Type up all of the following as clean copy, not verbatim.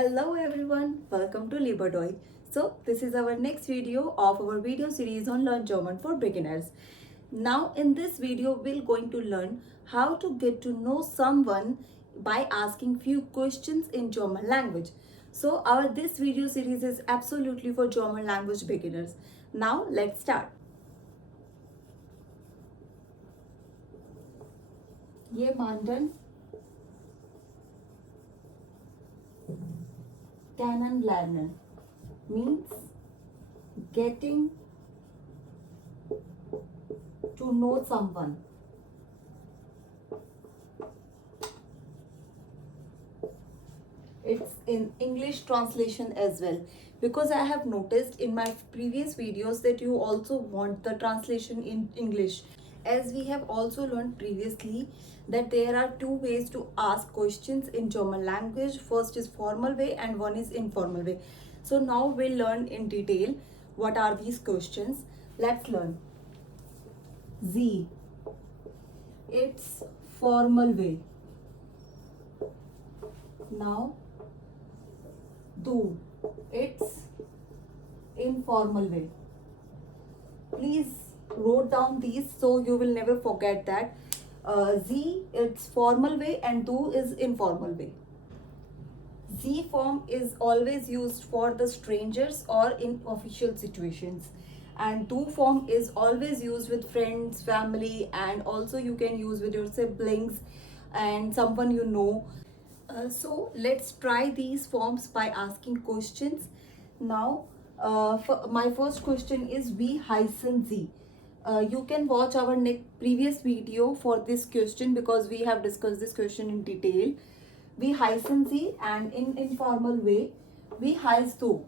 Hello everyone, welcome to Liebe. So this is our next video of our video series on Learn German for Beginners. Now in this video we're going to learn how to get to know someone by asking few questions in German language. So our this video series is absolutely for German language beginners. Now let's start. Jemanden kennenlernen means getting to know someone. It's in English translation as well, because I have noticed in my previous videos that you also want the translation in English, as we have also learned previously that there are two ways to ask questions in German language. First is formal way and one is informal way. So now we'll learn in detail what are these questions. Let's learn. Z, it's formal way. Now do, it's informal way. Please wrote down these so you will never forget that. Z, it's formal way and do is informal way. Z form is always used for the strangers or in official situations, and do form is always used with friends, family, and also you can use with your siblings and someone you know. So let's try these forms by asking questions. Now my first question is wie heißen Sie? You can watch our previous video for this question because we have discussed this question in detail. Wie heißen Sie? And in informal way, wie heißt du?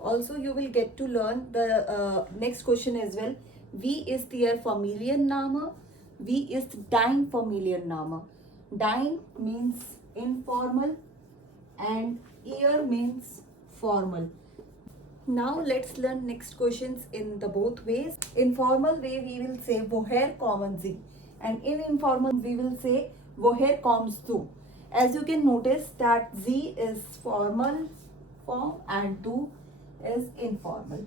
Also you will get to learn the next question as well. Wie ist Ihr Familienname? Wie ist dein Familienname? Dein means informal and Ihr means formal. Now let's learn next questions in the both ways. Informal way we will say woher kommen Sie, and in informal we will say woher kommst du. As you can notice that Z is formal form and du is informal.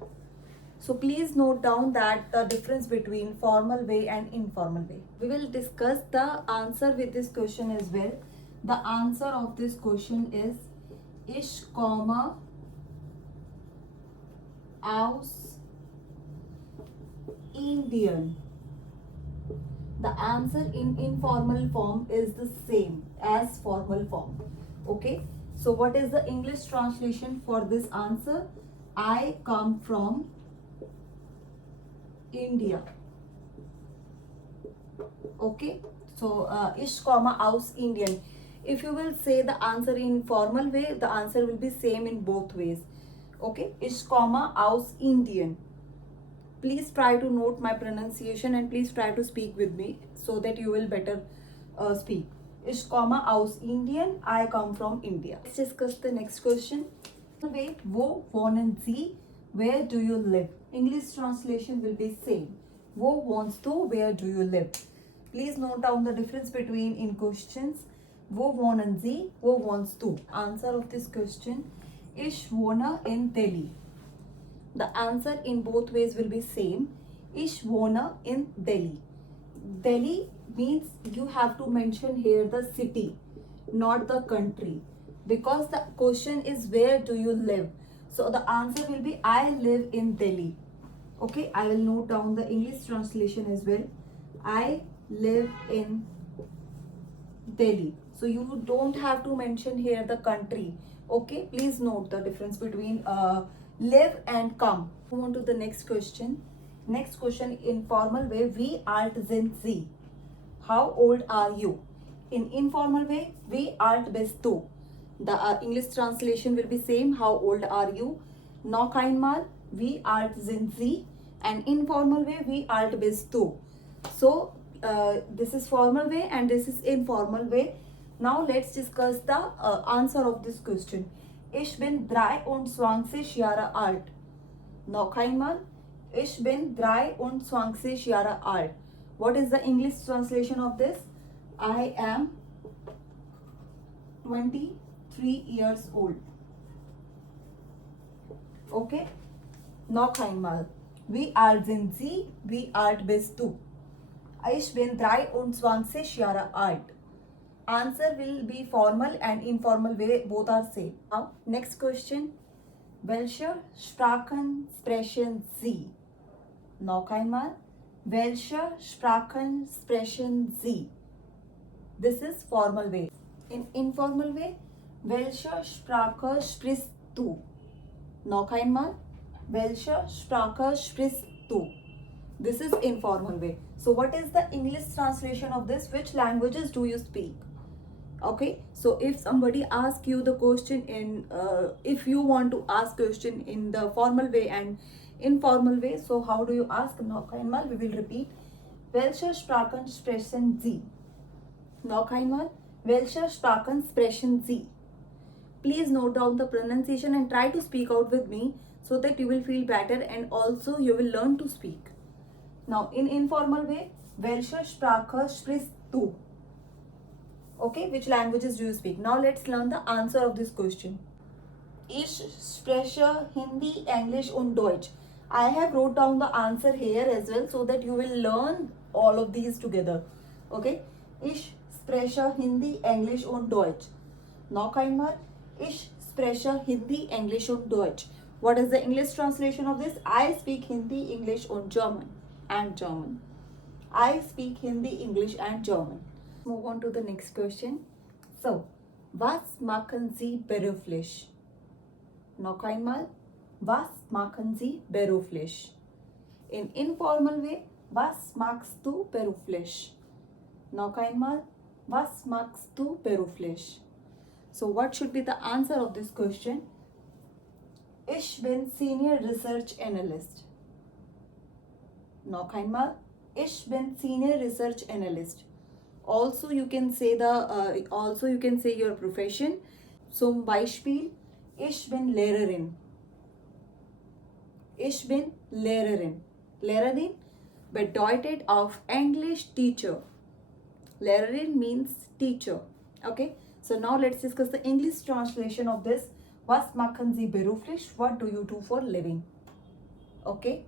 So please note down that the difference between formal way and informal way. We will discuss the answer with this question as well. The answer of this question is Ich komme aus Indien. The answer in informal form is the same as formal form. Okay, so what is the English translation for this answer? I come from India. Okay, so ich komme aus Indien. If you will say the answer in formal way, the answer will be same in both ways. Okay, ich komme aus Indien. Please try to note my pronunciation and please try to speak with me so that you will better speak. Ich komme aus Indien. I come from India. Let's discuss the next question. Wo wohnen Sie? Where do you live? English translation will be same. Wo wohnst du? Where do you live? Please note down the difference between in questions. Wo wohnen Sie? Wo wohnst du? Answer of this question. Ich wohne in Delhi. The answer in both ways will be same. Ich wohne in Delhi. Delhi means you have to mention here the city, not the country, because the question is where do you live. So the answer will be I live in Delhi. Okay, I will note down the English translation as well. I live in Delhi. So you don't have to mention here the country. Okay, please note the difference between live and come. Move on to the next question. Next question, informal way, wie alt sind Sie? How old are you? In informal way, wie alt bist du? The English translation will be same. How old are you? Noch einmal, wie alt sind Sie? And informal way, wie alt bist du? So this is formal way and this is informal way. Now let's discuss the answer of this question. Ich bin 23 Jahre alt. Noch einmal. Ich bin 23 Jahre alt. What is the English translation of this? I am 23 3 years old. Okay. Noch einmal. Wie alt sind Sie? Wie alt bist du? Ich bin 23 Jahre alt. Answer will be formal and informal way, both are same. Now, next question. Welche Sprachen sprechen Sie? Noch einmal. Welche Sprachen sprechen Sie? This is formal way. In informal way, welche Sprache sprichst du? Noch einmal. Welche Sprache sprichst du? This is informal way. So what is the English translation of this? Which languages do you speak? Okay, so if somebody asks you the question in if you want to ask question in the formal way and informal way, so how do you ask? Noch einmal, we will repeat. Welche Sprachen sprechen Sie? Noch einmal. Welche Sprachen sprechen Sie? Please note down the pronunciation and try to speak out with me so that you will feel better and also you will learn to speak. Now in informal way, welche Sprache sprichst du? Okay, which languages do you speak? Now let's learn the answer of this question. Ich spreche Hindi, English und Deutsch. I have wrote down the answer here as well so that you will learn all of these together. Okay, ich spreche Hindi, English und Deutsch. Noch einmal. Ich spreche Hindi, English und Deutsch. What is the English translation of this? I speak Hindi, English und German. I speak Hindi, English and German. Move on to the next question. So, was machen Sie beruflich? Noch einmal. Was machen Sie beruflich? In informal way, was machst du beruflich? Noch einmal. Was machst du beruflich? So what should be the answer of this question? Ich bin Senior Research Analyst. Noch einmal. Ich bin Senior Research Analyst. Also you can say your profession. Zum Beispiel, ich bin Lehrerin. Ich bin Lehrerin. Lehrerin bedeutet auf Englisch teacher. Lehrerin means teacher. Okay. So now let's discuss the English translation of this. Was machen Sie beruflich? What do you do for living? Okay.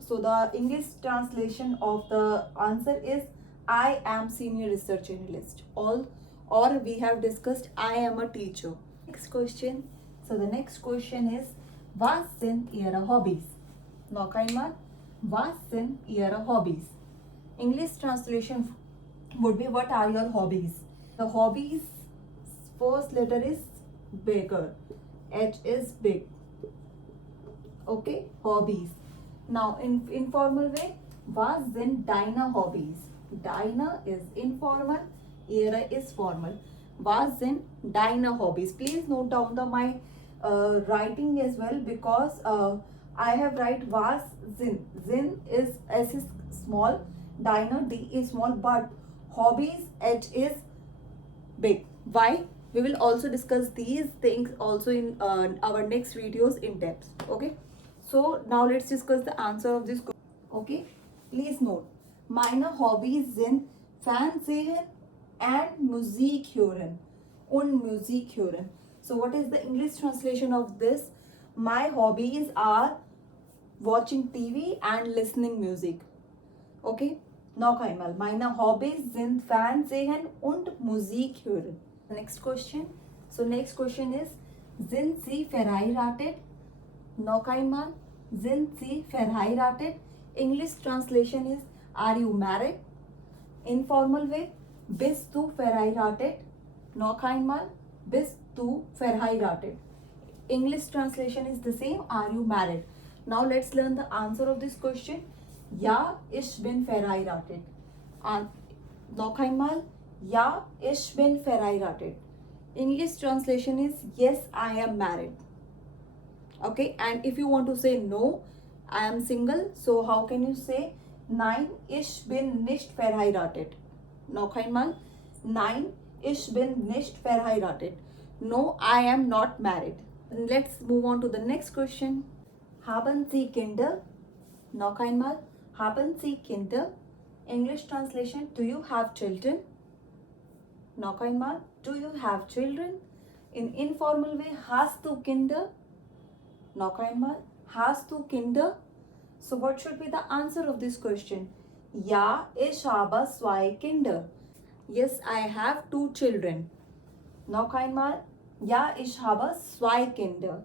So the English translation of the answer is I am senior research analyst. Or we have discussed I am a teacher. Next question. So the next question is was sind Ihre Hobbys? Noch einmal. Was sind Ihre Hobbys? English translation would be what are your hobbies? The hobbies first letter is bigger. H is big. Okay, hobbies. Now in informal way, was sind deine Hobbys? Deine is informal, ihre is formal. Was sind deine Hobbies? Please note down my writing as well because I have write was sind. Sind is S is small, deine D is small, but hobbies H is big. Why? We will also discuss these things also in our next videos in depth. Okay. So now let's discuss the answer of this question. Okay. Please note. Meine Hobbys sind Fernsehen and Musik hören. Und Musik hören. So what is the English translation of this? My hobbies are watching TV and listening music. Okay. Noch einmal. Meine Hobbys sind Fernsehen und Musik hören. Next question. So next question is sind Sie verheiratet? Noch einmal. Sind Sie verheiratet? English translation is are you married? Informal way. Bist du verheiratet? Noch einmal. Bist du verheiratet? English translation is the same. Are you married? Now let's learn the answer of this question. Ja, ich bin verheiratet. Noch einmal. Ja, ich bin verheiratet. English translation is yes, I am married. Okay, and if you want to say no, I am single, so how can you say nein, ich bin nicht verheiratet? Noch einmal. Nein, ich bin nicht verheiratet. No, I am not married. And let's move on to the next question. Haben Sie Kinder? Noch einmal. Haben Sie Kinder? English translation, do you have children? Noch einmal. Do you have children? In informal way, hast du Kinder? Noch einmal, hast du Kinder? So what should be the answer of this question? Ja, ich habe zwei Kinder. Yes, I have two children. Noch einmal, ja, ich habe zwei Kinder.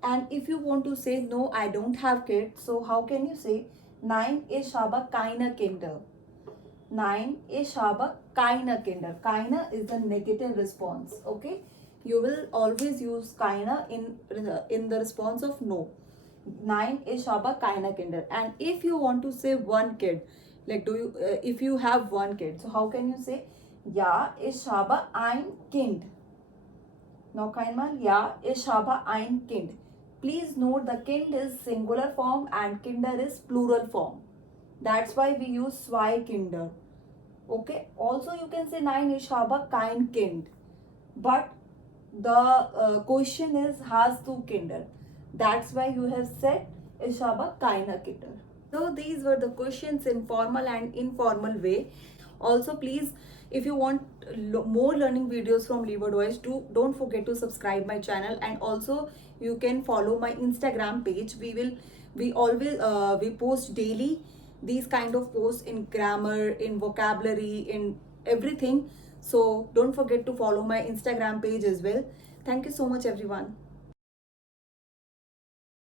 And if you want to say no, I don't have kids, so how can you say nein, ich habe keine Kinder? Nein, ich habe keine Kinder. Keine is the negative response. Okay, you will always use keine in the response of no. Nein, ich habe keine Kinder. And if you want to say one kid, like if you have one kid, so how can you say ja, ich habe ein Kind? Noch einmal, ja, ich habe ein Kind. Please note the kind is singular form and Kinder is plural form. That's why we use zwei Kinder. Okay. Also, you can say nein, ich habe kein Kind. But the question is hast du Kinder. That's why you have said ich habe keine Kinder. So these were the questions in formal and informal way. Also, please, if you want more learning videos from Liebe Deutsch, don't forget to subscribe my channel, and also you can follow my Instagram page. We always we post daily these kind of posts in grammar, in vocabulary, in everything. So don't forget to follow my Instagram page as well. Thank you so much, everyone.